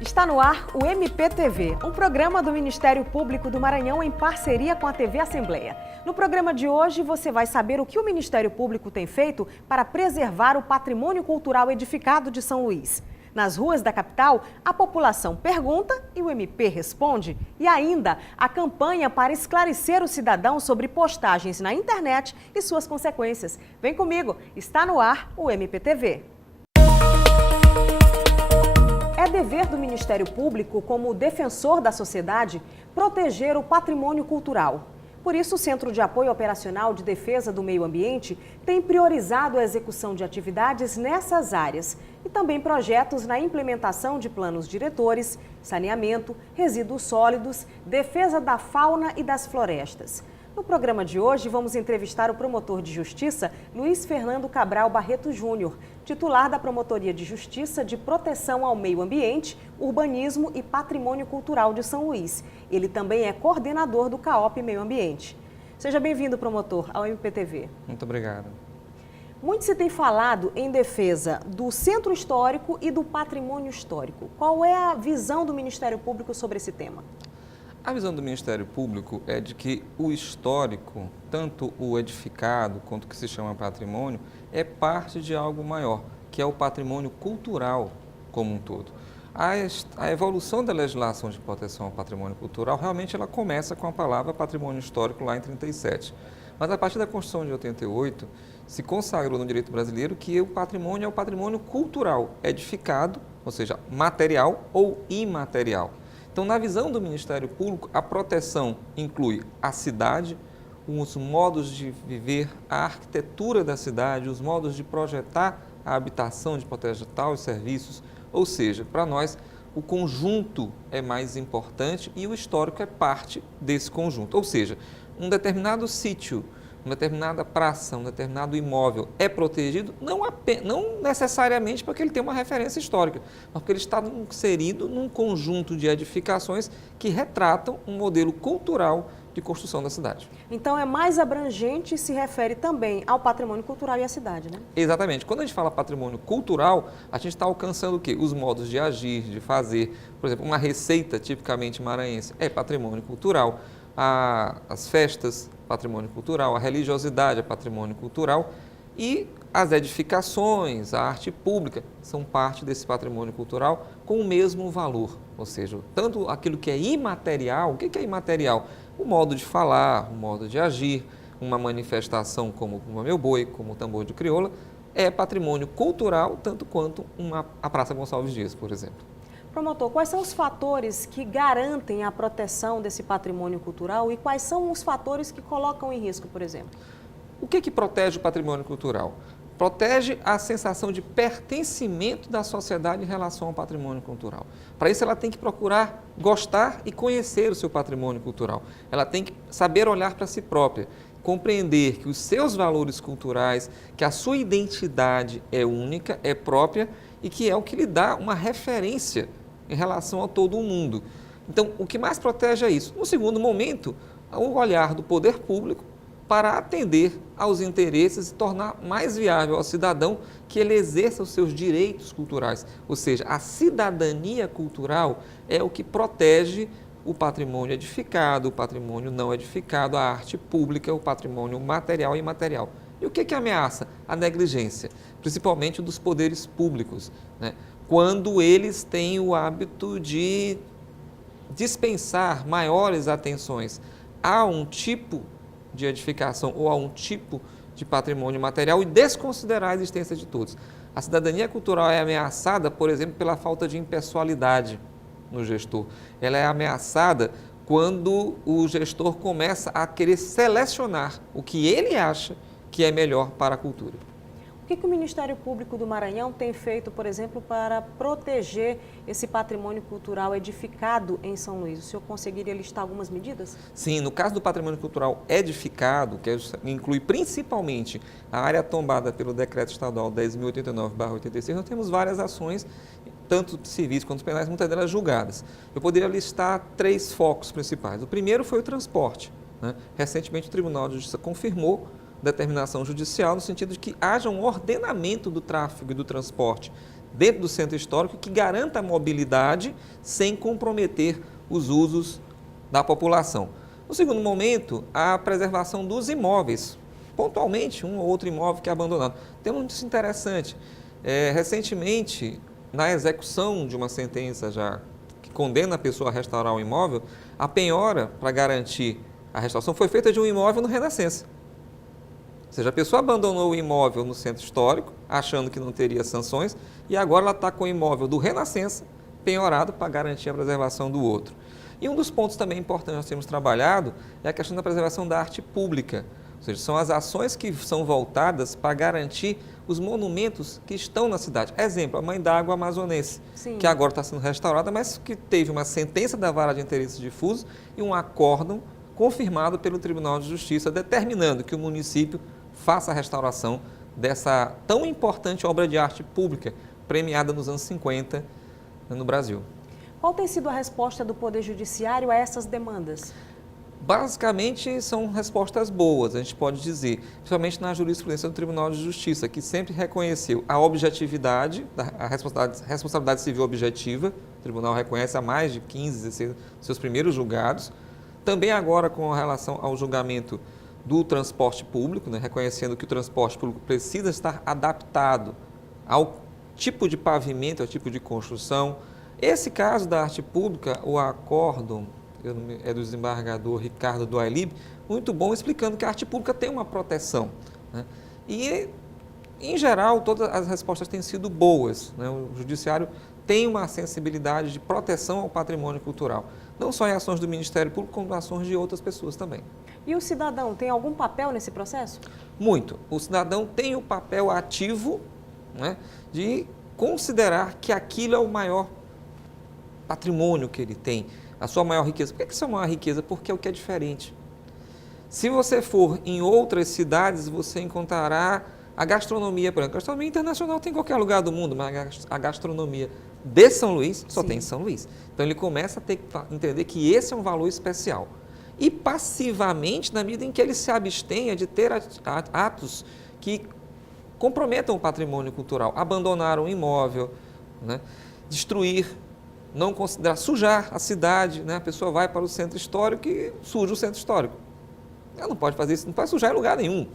Está no ar o MPTV, um programa do Ministério Público do Maranhão em parceria com a TV Assembleia. No programa de hoje você vai saber o que o Ministério Público tem feito para preservar o patrimônio cultural edificado de São Luís. Nas ruas da capital, a população pergunta e o MP responde. E ainda, a campanha para esclarecer o cidadão sobre postagens na internet e suas consequências. Vem comigo, está no ar o MPTV. É dever do Ministério Público, como defensor da sociedade, proteger o patrimônio cultural. Por isso, o Centro de Apoio Operacional de Defesa do Meio Ambiente tem priorizado a execução de atividades nessas áreas e também projetos na implementação de planos diretores, saneamento, resíduos sólidos, defesa da fauna e das florestas. No programa de hoje, vamos entrevistar o promotor de Justiça, Luiz Fernando Cabral Barreto Júnior, titular da Promotoria de Justiça de Proteção ao Meio Ambiente, Urbanismo e Patrimônio Cultural de São Luís. Ele também é coordenador do CAOP Meio Ambiente. Seja bem-vindo, promotor, ao MPTV. Muito obrigado. Muito se tem falado em defesa do Centro Histórico e do Patrimônio Histórico. Qual é a visão do Ministério Público sobre esse tema? A visão do Ministério Público é de que o histórico, tanto o edificado quanto o que se chama patrimônio, é parte de algo maior, que é o patrimônio cultural como um todo. A evolução da legislação de proteção ao patrimônio cultural, realmente ela começa com a palavra patrimônio histórico lá em 37. Mas a partir da Constituição de 88, se consagrou no direito brasileiro que o patrimônio é o patrimônio cultural, edificado, ou seja, material ou imaterial. Então, na visão do Ministério Público, a proteção inclui a cidade, os modos de viver, a arquitetura da cidade, os modos de projetar a habitação, de projetar os serviços. Ou seja, para nós, o conjunto é mais importante e o histórico é parte desse conjunto. Ou seja, um determinado sítio, uma determinada praça, um determinado imóvel é protegido não necessariamente porque ele tem uma referência histórica, mas porque ele está inserido num conjunto de edificações que retratam um modelo cultural de construção da cidade. Então é mais abrangente e se refere também ao patrimônio cultural e à cidade, né? Exatamente. Quando a gente fala patrimônio cultural, a gente está alcançando o quê? Os modos de agir, de fazer. Por exemplo, uma receita tipicamente maranhense é patrimônio cultural. As festas, patrimônio cultural, a religiosidade é patrimônio cultural e as edificações, a arte pública são parte desse patrimônio cultural com o mesmo valor, ou seja, tanto aquilo que é imaterial, o que é imaterial? O modo de falar, o modo de agir, uma manifestação como o Meu Boi, como o tambor de crioula, é patrimônio cultural tanto quanto a Praça Gonçalves Dias, por exemplo. Promotor, quais são os fatores que garantem a proteção desse patrimônio cultural e quais são os fatores que colocam em risco, por exemplo? O que protege o patrimônio cultural? Protege a sensação de pertencimento da sociedade em relação ao patrimônio cultural. Para isso, ela tem que procurar gostar e conhecer o seu patrimônio cultural. Ela tem que saber olhar para si própria, compreender que os seus valores culturais, que a sua identidade é única, é própria e que é o que lhe dá uma referência em relação a todo o mundo. Então, o que mais protege é isso. No segundo momento, o olhar do poder público para atender aos interesses e tornar mais viável ao cidadão que ele exerça os seus direitos culturais. Ou seja, a cidadania cultural é o que protege o patrimônio edificado, o patrimônio não edificado, a arte pública, o patrimônio material e imaterial. E o que ameaça? A negligência, principalmente dos poderes públicos, né? Quando eles têm o hábito de dispensar maiores atenções a um tipo de edificação ou a um tipo de patrimônio material e desconsiderar a existência de todos. A cidadania cultural é ameaçada, por exemplo, pela falta de impessoalidade no gestor. Ela é ameaçada quando o gestor começa a querer selecionar o que ele acha que é melhor para a cultura. O que o Ministério Público do Maranhão tem feito, por exemplo, para proteger esse patrimônio cultural edificado em São Luís? O senhor conseguiria listar algumas medidas? Sim, no caso do patrimônio cultural edificado, que inclui principalmente a área tombada pelo Decreto Estadual 10.089/86, nós temos várias ações, tanto civis quanto penais, muitas delas julgadas. Eu poderia listar 3 focos principais. O primeiro foi o transporte, né? Recentemente o Tribunal de Justiça confirmou determinação judicial no sentido de que haja um ordenamento do tráfego e do transporte dentro do centro histórico que garanta a mobilidade sem comprometer os usos da população. No segundo momento, a preservação dos imóveis, pontualmente um ou outro imóvel que é abandonado. Tem um isso interessante. Recentemente, na execução de uma sentença já que condena a pessoa a restaurar o imóvel, a penhora para garantir a restauração foi feita de um imóvel no Renascença. Ou seja, a pessoa abandonou o imóvel no centro histórico, achando que não teria sanções, e agora ela está com o imóvel do Renascença penhorado para garantir a preservação do outro. E um dos pontos também importantes que nós temos trabalhado é a questão da preservação da arte pública. Ou seja, são as ações que são voltadas para garantir os monumentos que estão na cidade. Exemplo, a Mãe d'Água Amazonense, que agora está sendo restaurada, mas que teve uma sentença da Vara de Interesses Difusos e um acórdão confirmado pelo Tribunal de Justiça, determinando que o município faça a restauração dessa tão importante obra de arte pública, premiada nos anos 50 no Brasil. Qual tem sido a resposta do Poder Judiciário a essas demandas? Basicamente, são respostas boas, a gente pode dizer, principalmente na jurisprudência do Tribunal de Justiça, que sempre reconheceu a objetividade, a responsabilidade civil objetiva. O Tribunal reconhece há mais de 15, 16 seus primeiros julgados. Também agora com relação ao julgamento do transporte público, né, reconhecendo que o transporte público precisa estar adaptado ao tipo de pavimento, ao tipo de construção. Esse caso da arte pública, o acórdão é do desembargador Ricardo Duailib, muito bom, explicando que a arte pública tem uma proteção, né? E, em geral, todas as respostas têm sido boas, né? O Judiciário tem uma sensibilidade de proteção ao patrimônio cultural, não só em ações do Ministério Público, como em ações de outras pessoas também. E o cidadão tem algum papel nesse processo? Muito. O cidadão tem o papel ativo, né, de considerar que aquilo é o maior patrimônio que ele tem, a sua maior riqueza. Por que isso é a maior riqueza? Porque é o que é diferente. Se você for em outras cidades, você encontrará a gastronomia, por exemplo. A gastronomia internacional tem em qualquer lugar do mundo, mas a gastronomia de São Luís só tem em São Luís. Então ele começa a ter que entender que esse é um valor especial. E passivamente, na medida em que ele se abstenha de ter atos que comprometam o patrimônio cultural, abandonar um imóvel, né, destruir, não considerar, sujar a cidade, né? A pessoa vai para o centro histórico e suja o centro histórico. Ela não pode fazer isso, não pode sujar em lugar nenhum.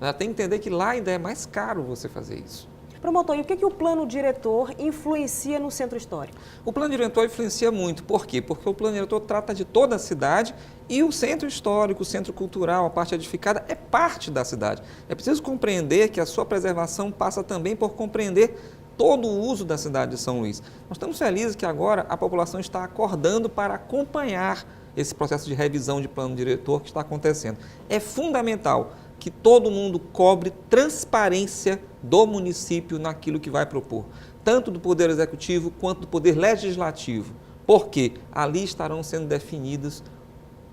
Ela tem que entender que lá ainda é mais caro você fazer isso. Promotor, e o que o plano diretor influencia no centro histórico? O plano diretor influencia muito. Por quê? Porque o plano diretor trata de toda a cidade e o centro histórico, o centro cultural, a parte edificada é parte da cidade. É preciso compreender que a sua preservação passa também por compreender todo o uso da cidade de São Luís. Nós estamos felizes que agora a população está acordando para acompanhar esse processo de revisão de plano diretor que está acontecendo. É fundamental que todo mundo cobre transparência do município naquilo que vai propor, tanto do Poder Executivo quanto do Poder Legislativo, porque ali estarão sendo definidas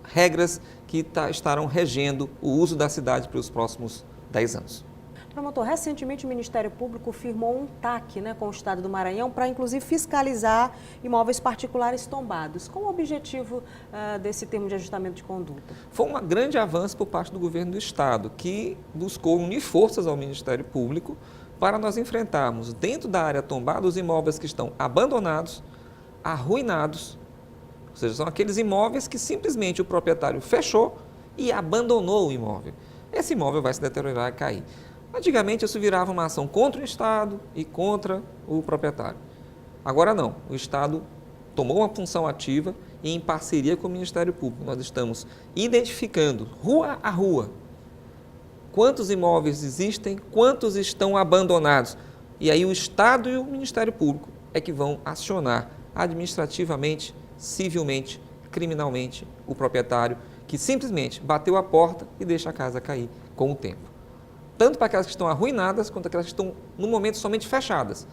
regras que estarão regendo o uso da cidade pelos próximos 10 anos. Promotor, recentemente o Ministério Público firmou um TAC, né, com o Estado do Maranhão para, inclusive, fiscalizar imóveis particulares tombados. Qual o objetivo desse termo de ajustamento de conduta? Foi um grande avanço por parte do governo do Estado, que buscou unir forças ao Ministério Público para nós enfrentarmos, dentro da área tombada, os imóveis que estão abandonados, arruinados, ou seja, são aqueles imóveis que simplesmente o proprietário fechou e abandonou o imóvel. Esse imóvel vai se deteriorar e cair. Antigamente isso virava uma ação contra o Estado e contra o proprietário. Agora não, o Estado tomou uma função ativa e em parceria com o Ministério Público nós estamos identificando rua a rua quantos imóveis existem, quantos estão abandonados. E aí o Estado e o Ministério Público é que vão acionar administrativamente, civilmente, criminalmente o proprietário que simplesmente bateu a porta e deixa a casa cair com o tempo. Tanto para aquelas que estão arruinadas, quanto aquelas que estão, no momento, somente fechadas,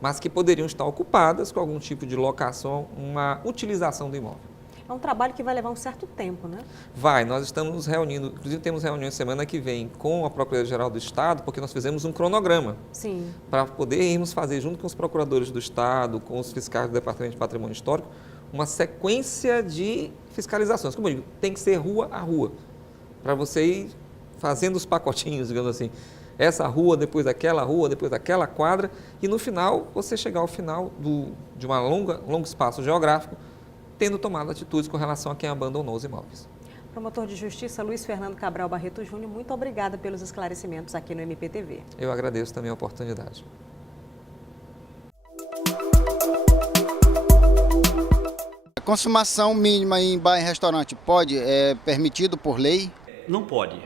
mas que poderiam estar ocupadas com algum tipo de locação, uma utilização do imóvel. É um trabalho que vai levar um certo tempo, né? Vai, nós estamos nos reunindo, inclusive temos reuniões semana que vem com a Procuradoria-Geral do Estado, porque nós fizemos um cronograma. Sim. Para poder irmos fazer, junto com os procuradores do Estado, com os fiscais do Departamento de Patrimônio Histórico, uma sequência de fiscalizações. Como eu digo, tem que ser rua a rua, para você ir fazendo os pacotinhos, digamos assim, essa rua, depois daquela quadra, e no final, você chegar ao final de um longo espaço geográfico, tendo tomado atitudes com relação a quem abandonou os imóveis. Promotor de Justiça Luiz Fernando Cabral Barreto Júnior, muito obrigada pelos esclarecimentos aqui no MPTV. Eu agradeço também a oportunidade. A consumação mínima em bar e restaurante é permitido por lei? Não pode.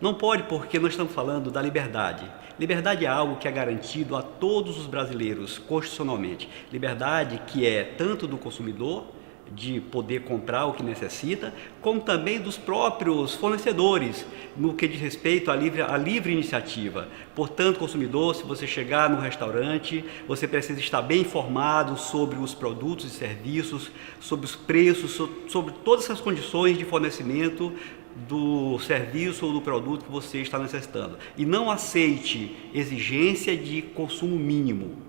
Não pode porque nós estamos falando da liberdade. Liberdade é algo que é garantido a todos os brasileiros constitucionalmente. Liberdade que é tanto do consumidor, de poder comprar o que necessita, como também dos próprios fornecedores, no que diz respeito à livre iniciativa. Portanto, consumidor, se você chegar no restaurante, você precisa estar bem informado sobre os produtos e serviços, sobre os preços, sobre todas as condições de fornecimento do serviço ou do produto que você está necessitando. E não aceite exigência de consumo mínimo.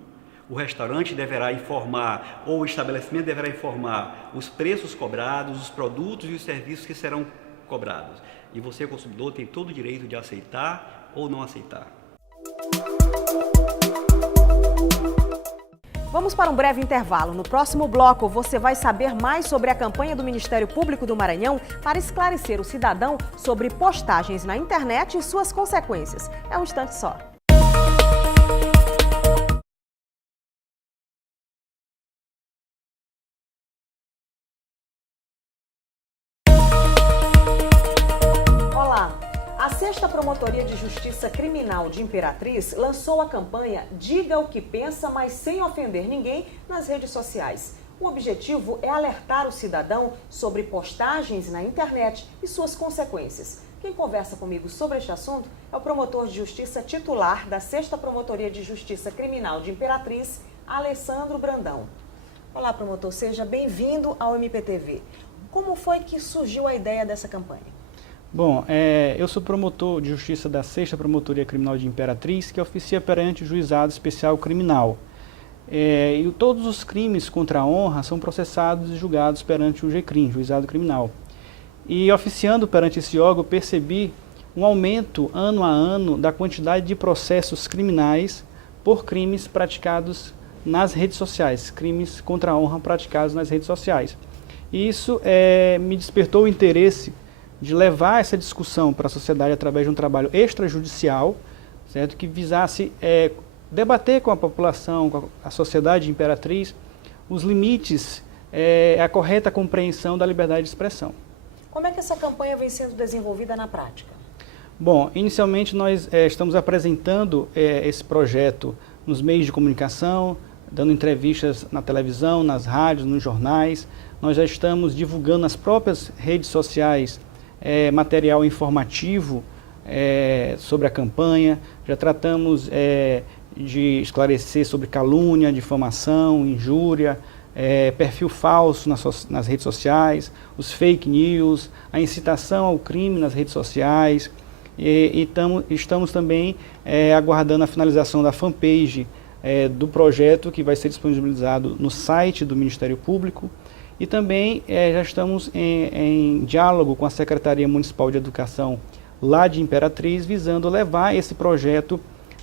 O restaurante deverá informar, ou o estabelecimento deverá informar os preços cobrados, os produtos e os serviços que serão cobrados. E você, consumidor, tem todo o direito de aceitar ou não aceitar. Vamos para um breve intervalo. No próximo bloco, você vai saber mais sobre a campanha do Ministério Público do Maranhão para esclarecer o cidadão sobre postagens na internet e suas consequências. É um instante só. A 6ª Promotoria de Justiça Criminal de Imperatriz lançou a campanha Diga o que pensa, mas sem ofender ninguém nas redes sociais. O objetivo é alertar o cidadão sobre postagens na internet e suas consequências. Quem conversa comigo sobre este assunto é o promotor de justiça titular da 6ª Promotoria de Justiça Criminal de Imperatriz, Alessandro Brandão. Olá, promotor, seja bem-vindo ao MPTV. Como foi que surgiu a ideia dessa campanha? Bom, eu sou promotor de justiça da 6ª Promotoria Criminal de Imperatriz, que oficia perante o Juizado Especial Criminal. E todos os crimes contra a honra são processados e julgados perante o GCRIM, Juizado Criminal. E oficiando perante esse órgão, percebi um aumento ano a ano da quantidade de processos criminais por crimes praticados nas redes sociais, crimes contra a honra praticados nas redes sociais. E isso me despertou o interesse de levar essa discussão para a sociedade através de um trabalho extrajudicial, certo? Que visasse debater com a população, com a sociedade de Imperatriz, os limites, a correta compreensão da liberdade de expressão. Como é que essa campanha vem sendo desenvolvida na prática? Bom, inicialmente nós estamos apresentando esse projeto nos meios de comunicação, dando entrevistas na televisão, nas rádios, nos jornais. Nós já estamos divulgando nas próprias redes sociais material informativo sobre a campanha, já tratamos de esclarecer sobre calúnia, difamação, injúria, perfil falso nas redes sociais, os fake news, a incitação ao crime nas redes sociais, e estamos também aguardando a finalização da fanpage do projeto, que vai ser disponibilizado no site do Ministério Público. E também já estamos em diálogo com a Secretaria Municipal de Educação lá de Imperatriz, visando levar esse projeto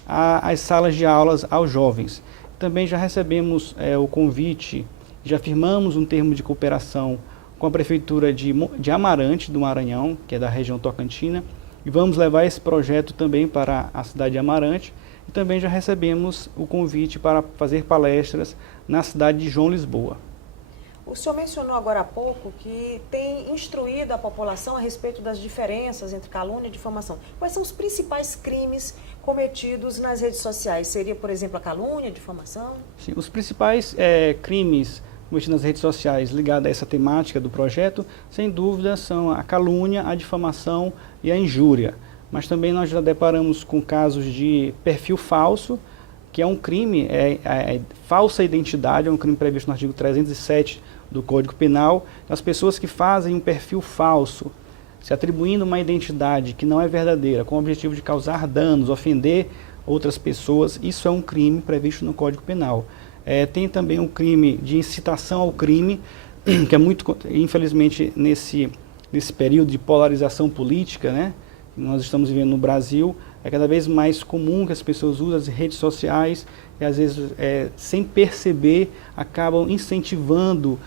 às salas de aulas aos jovens. Também já recebemos o convite, já firmamos um termo de cooperação com a Prefeitura de Amarante, do Maranhão, que é da região tocantina, e vamos levar esse projeto também para a cidade de Amarante. E também já recebemos o convite para fazer palestras na cidade de João Lisboa. O senhor mencionou agora há pouco que tem instruído a população a respeito das diferenças entre calúnia e difamação. Quais são os principais crimes cometidos nas redes sociais? Seria, por exemplo, a calúnia, a difamação? Sim, os principais crimes cometidos nas redes sociais ligados a essa temática do projeto, sem dúvida, são a calúnia, a difamação e a injúria. Mas também nós já deparamos com casos de perfil falso, que é um crime, falsa identidade, é um crime previsto no artigo 307 do Código Penal. As pessoas que fazem um perfil falso, se atribuindo uma identidade que não é verdadeira, com o objetivo de causar danos, ofender outras pessoas, isso é um crime previsto no Código Penal. Tem também um crime de incitação ao crime, que é muito, infelizmente, nesse período de polarização política, né, que nós estamos vivendo no Brasil, É cada vez mais comum que as pessoas usem as redes sociais e às vezes, sem perceber, acabam incentivando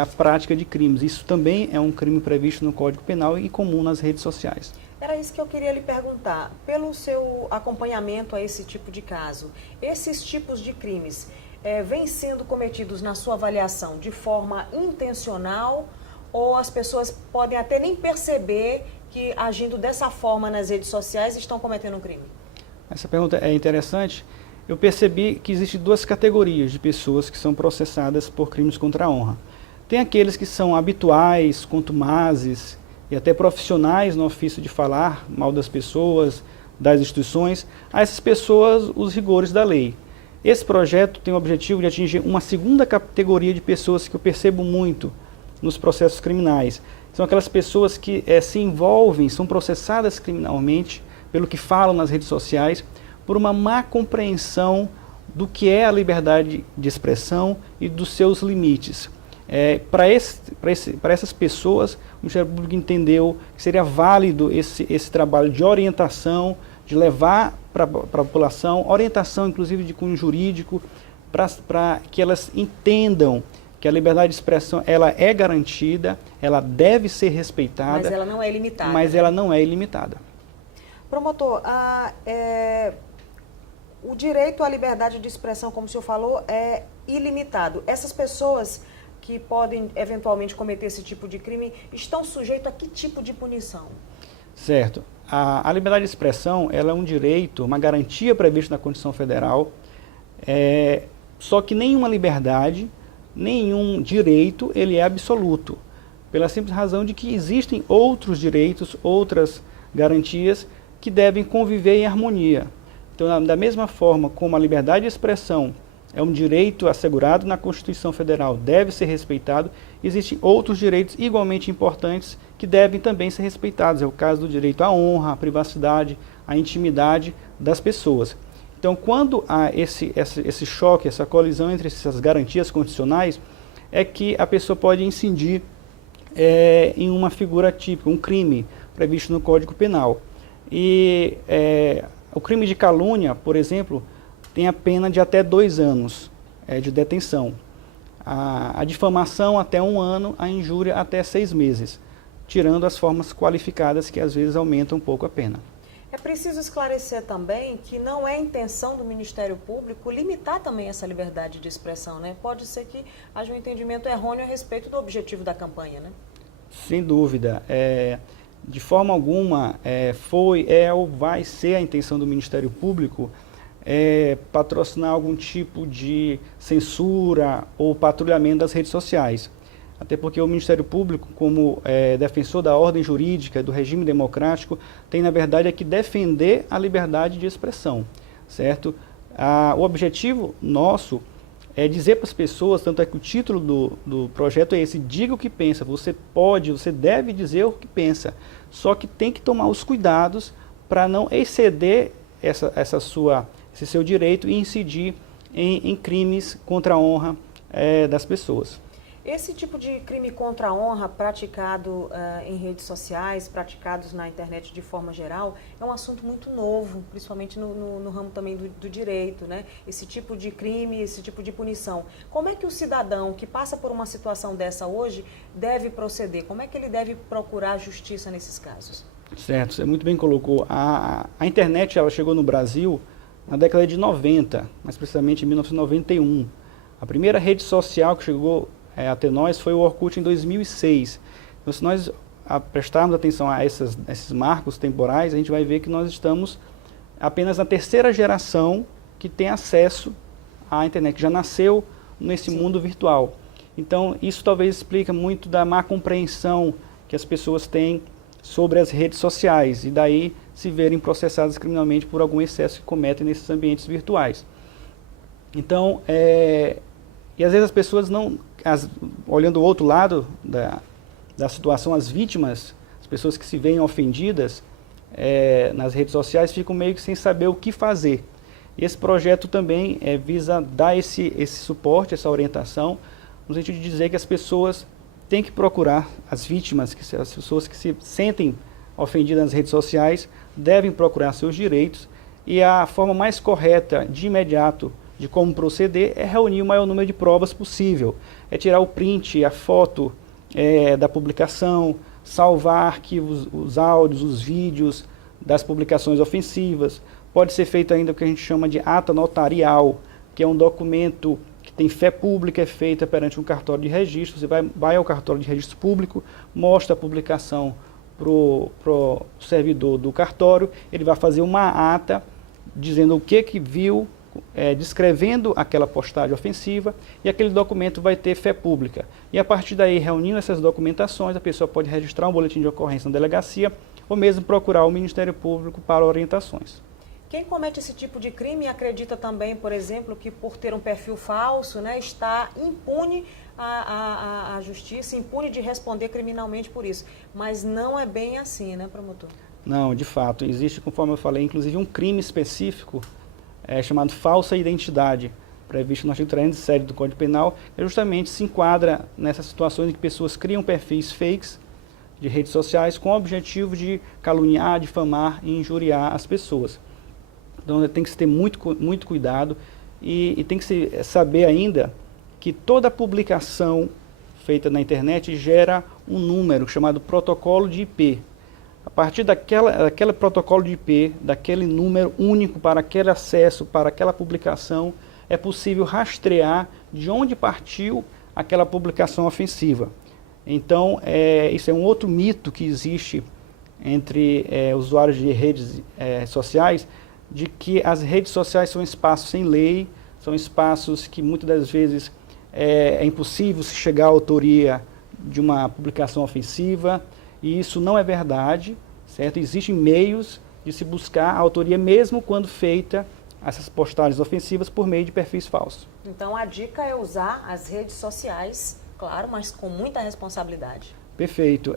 a prática de crimes. Isso também é um crime previsto no Código Penal e comum nas redes sociais. Era isso que eu queria lhe perguntar. Pelo seu acompanhamento a esse tipo de caso, esses tipos de crimes vêm sendo cometidos, na sua avaliação, de forma intencional, ou as pessoas podem até nem perceber que, agindo dessa forma nas redes sociais, estão cometendo um crime? Essa pergunta é interessante. Eu percebi que existem duas categorias de pessoas que são processadas por crimes contra a honra. Tem aqueles que são habituais, contumazes e até profissionais no ofício de falar mal das pessoas, das instituições. A essas pessoas, os rigores da lei. Esse projeto tem o objetivo de atingir uma segunda categoria de pessoas que eu percebo muito nos processos criminais. São aquelas pessoas que se envolvem, são processadas criminalmente pelo que falam nas redes sociais, por uma má compreensão do que é a liberdade de expressão e dos seus limites. Para essas pessoas, o Ministério Público entendeu que seria válido esse trabalho de orientação, de levar para a população, orientação inclusive de cunho jurídico, para que elas entendam que a liberdade de expressão ela é garantida, ela deve ser respeitada. Mas ela não é ilimitada. Mas ela não é ilimitada. Promotor, o direito à liberdade de expressão, como o senhor falou, é ilimitado. Essas pessoas que podem eventualmente cometer esse tipo de crime estão sujeitos a que tipo de punição? Certo. A liberdade de expressão ela é um direito, uma garantia prevista na Constituição Federal, só que nenhuma liberdade, nenhum direito, ele é absoluto, pela simples razão de que existem outros direitos, outras garantias que devem conviver em harmonia. Então, da mesma forma como a liberdade de expressão é um direito assegurado na Constituição Federal, deve ser respeitado, existem outros direitos igualmente importantes que devem também ser respeitados. É o caso do direito à honra, à privacidade, à intimidade das pessoas. Então, quando há esse choque, essa colisão entre essas garantias constitucionais, é que a pessoa pode incidir em uma figura típica, um crime previsto no Código Penal. E o crime de calúnia, por exemplo, tem a pena de até 2 anos de detenção. A difamação até 1 ano, a injúria até 6 meses, tirando as formas qualificadas que às vezes aumentam um pouco a pena. É preciso esclarecer também que não é intenção do Ministério Público limitar também essa liberdade de expressão, né? Pode ser que haja um entendimento errôneo a respeito do objetivo da campanha, né? Sem dúvida. De forma alguma foi, ou vai ser a intenção do Ministério Público patrocinar algum tipo de censura ou patrulhamento das redes sociais. Até porque o Ministério Público, como defensor da ordem jurídica, do regime democrático, tem, na verdade, que defender a liberdade de expressão, certo? O objetivo nosso é dizer para as pessoas, tanto é que o título do projeto é esse: diga o que pensa. Você deve dizer o que pensa, só que tem que tomar os cuidados para não exceder esse seu direito e incidir em crimes contra a honra das pessoas. Esse tipo de crime contra a honra praticado em redes sociais, praticados na internet de forma geral, é um assunto muito novo, principalmente no ramo também do direito, né? Esse tipo de crime, esse tipo de punição. Como é que o cidadão que passa por uma situação dessa hoje deve proceder? Como é que ele deve procurar justiça nesses casos? Certo, você muito bem colocou. A internet ela chegou no Brasil na década de 90, mais precisamente em 1991. A primeira rede social que chegou até nós foi o Orkut em 2006. Então, se nós prestarmos atenção a esses marcos temporais, a gente vai ver que nós estamos apenas na 3ª geração que tem acesso à internet, que já nasceu nesse mundo virtual. Então, isso talvez explica muito da má compreensão que as pessoas têm sobre as redes sociais e daí se verem processadas criminalmente por algum excesso que cometem nesses ambientes virtuais. Então, e às vezes as pessoas não, olhando o outro lado da situação, as vítimas, as pessoas que se veem ofendidas nas redes sociais, ficam meio que sem saber o que fazer. E esse projeto também visa dar esse suporte, essa orientação, no sentido de dizer que as pessoas têm que procurar, as vítimas, as pessoas que se sentem ofendida nas redes sociais devem procurar seus direitos, e a forma mais correta de imediato de como proceder é reunir o maior número de provas possível, é tirar o print, a foto da publicação, salvar arquivos, os áudios, os vídeos das publicações ofensivas. Pode ser feito ainda o que a gente chama de ata notarial, que é um documento que tem fé pública, é feita perante um cartório de registro. Você vai ao cartório de registro público, mostra a publicação para o servidor do cartório, ele vai fazer uma ata dizendo o que viu, descrevendo aquela postagem ofensiva, e aquele documento vai ter fé pública. E a partir daí, reunindo essas documentações, a pessoa pode registrar um boletim de ocorrência na delegacia ou mesmo procurar o Ministério Público para orientações. Quem comete esse tipo de crime acredita também, por exemplo, que por ter um perfil falso, né, está impune à justiça, impune de responder criminalmente por isso. Mas não é bem assim, né, promotor? Não, de fato. Existe, conforme eu falei, inclusive um crime específico chamado falsa identidade, previsto no artigo 307 do Código Penal, que justamente se enquadra nessas situações em que pessoas criam perfis fakes de redes sociais com o objetivo de caluniar, difamar e injuriar as pessoas. Então tem que se ter muito cuidado e tem que se saber ainda que toda publicação feita na internet gera um número chamado protocolo de IP. A partir daquele protocolo de IP, daquele número único para aquele acesso, para aquela publicação, é possível rastrear de onde partiu aquela publicação ofensiva. Então, isso é um outro mito que existe entre usuários de redes sociais, de que as redes sociais são espaços sem lei, são espaços que muitas das vezes é impossível se chegar à autoria de uma publicação ofensiva, e isso não é verdade, certo? Existem meios de se buscar a autoria mesmo quando feita essas postagens ofensivas por meio de perfis falsos. Então a dica é usar as redes sociais, claro, mas com muita responsabilidade. Perfeito.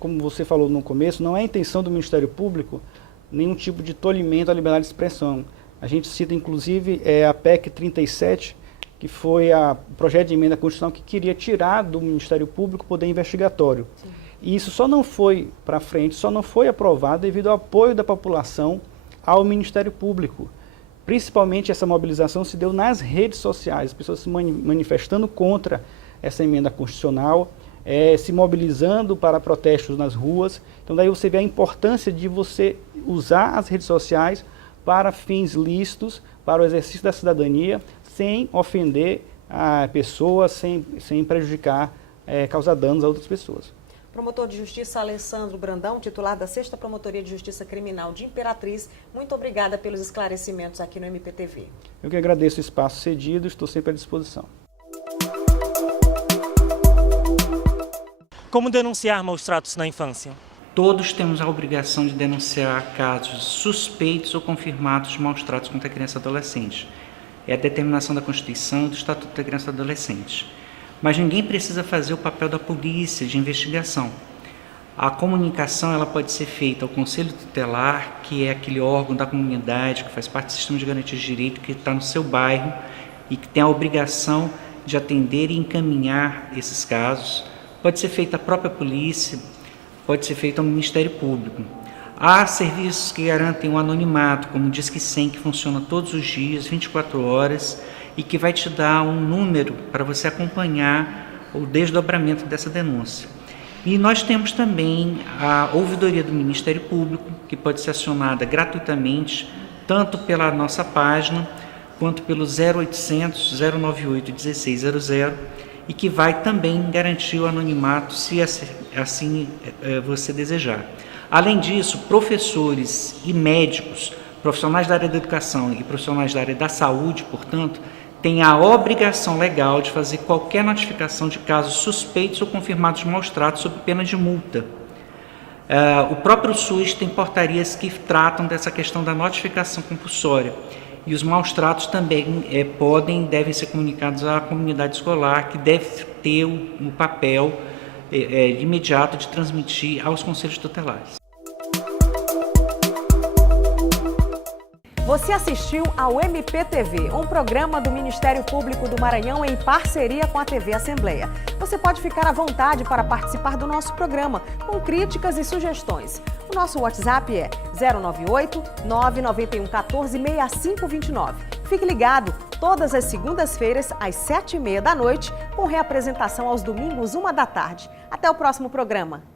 Como você falou no começo, não é a intenção do Ministério Público nenhum tipo de tolimento à liberdade de expressão. A gente cita inclusive a PEC 37, que foi o projeto de emenda constitucional que queria tirar do Ministério Público o poder investigatório. Sim. E isso só não foi para frente, só não foi aprovado devido ao apoio da população ao Ministério Público. Principalmente essa mobilização se deu nas redes sociais, as pessoas se manifestando contra essa emenda constitucional, se mobilizando para protestos nas ruas. Então daí você vê a importância de você usar as redes sociais para fins lícitos, para o exercício da cidadania, sem ofender a pessoa, sem prejudicar, causar danos a outras pessoas. Promotor de Justiça Alessandro Brandão, titular da 6ª Promotoria de Justiça Criminal de Imperatriz, muito obrigada pelos esclarecimentos aqui no MPTV. Eu que agradeço o espaço cedido, estou sempre à disposição. Como denunciar maus tratos na infância? Todos temos a obrigação de denunciar casos suspeitos ou confirmados de maus tratos contra a criança e adolescente. É a determinação da Constituição e do Estatuto da Criança e do Adolescente. Mas ninguém precisa fazer o papel da polícia de investigação. A comunicação ela pode ser feita ao Conselho Tutelar, que é aquele órgão da comunidade que faz parte do sistema de garantia de direito, que está no seu bairro e que tem a obrigação de atender e encaminhar esses casos. Pode ser feita à própria polícia, pode ser feita ao Ministério Público. Há serviços que garantem o anonimato, como o Disque 100, que funciona todos os dias, 24 horas, e que vai te dar um número para você acompanhar o desdobramento dessa denúncia. E nós temos também a ouvidoria do Ministério Público, que pode ser acionada gratuitamente, tanto pela nossa página, quanto pelo 0800 098 1600, e que vai também garantir o anonimato, se assim você desejar. Além disso, professores e médicos, profissionais da área da educação e profissionais da área da saúde, portanto, têm a obrigação legal de fazer qualquer notificação de casos suspeitos ou confirmados de maus tratos sob pena de multa. O próprio SUS tem portarias que tratam dessa questão da notificação compulsória. E os maus tratos também devem ser comunicados à comunidade escolar, que deve ter o papel imediato de transmitir aos conselhos tutelares. Você assistiu ao MPTV, um programa do Ministério Público do Maranhão em parceria com a TV Assembleia. Você pode ficar à vontade para participar do nosso programa, com críticas e sugestões. O nosso WhatsApp é 098 991 14 6529. Fique ligado, todas as segundas-feiras, às 7h30 da noite, com reapresentação aos domingos, 1 da tarde. Até o próximo programa.